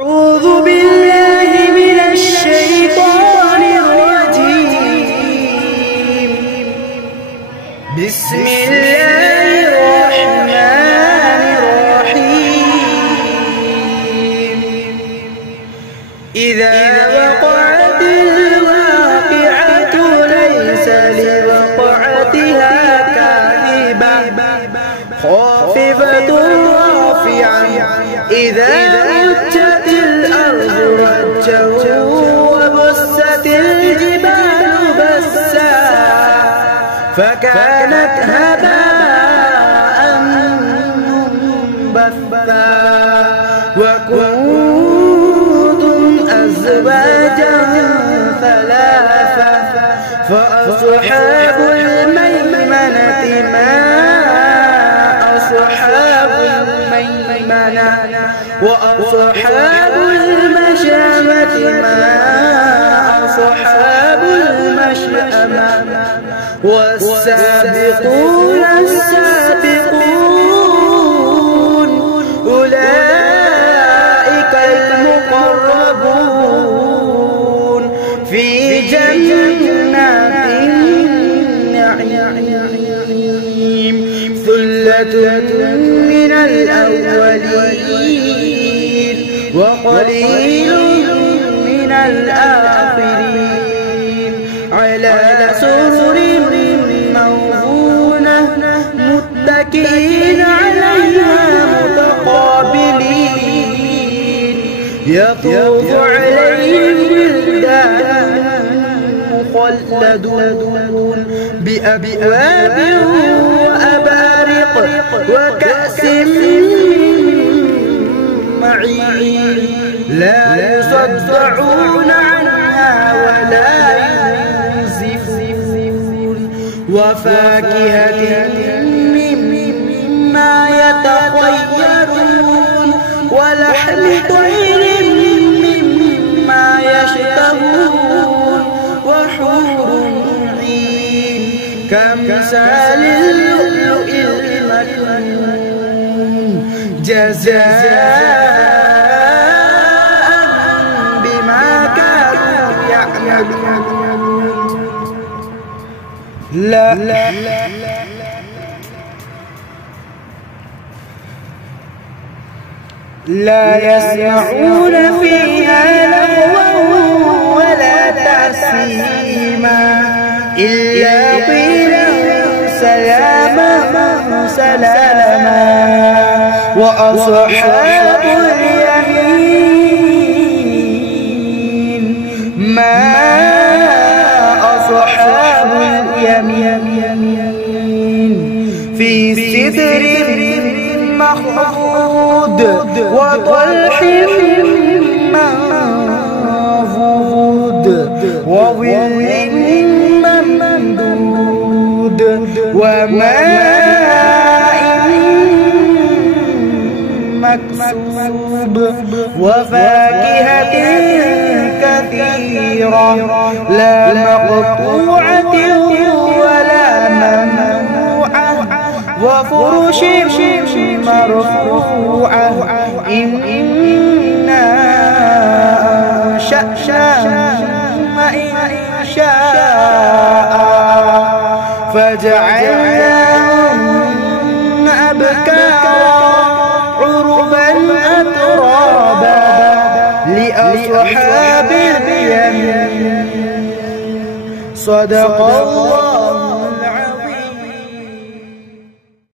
أعوذ بالله من الشيطان الرجيم. بسم الله الرحمن الرحيم. إذا وقعت الواقعة ليس لوقعتها كاذبة خافضة رافعة إذا رجت الأرض رجا وبست الجبال بسا فكانت هباء منبثا وكنتم أزواجا ثلاثا فأصحاب الميمنة ما أصحاب الميمنة وأصحاب المشأمة ما أصحاب المشأمة والسابقون السابقون أولئك المقربون في جنات النعيم ثلة من الأولين وقليل من الآخرين على سرر موضونة متكئين عليها متقابلين يطوف عليهم ولدان مخلدون بأكواب وأبارق وكأس من معين لا يصدعون عنها ولا ينزفون وفاكهة مما يتخيرون ولحم طير مما يشتهون وحور عين كأمثال اللؤلؤ المكنون جزاء بما كانوا يعملون لا يسمعون فيها لغوا ولا تأثيما إلا قيلا سلاما سلاما وأصحاب اليمين ما أصحاب اليمين في سدر مخضود وطلح منضود وظل ممدود وماء مكسوب وفاكهة كثيرة لا مقطوعة ولا ممنوعة وفرش مرفوعة إنا أنشأناهن إنشاء فجعلناهن أبكارا عربا أترابا لأصحاب اليمين صدق الله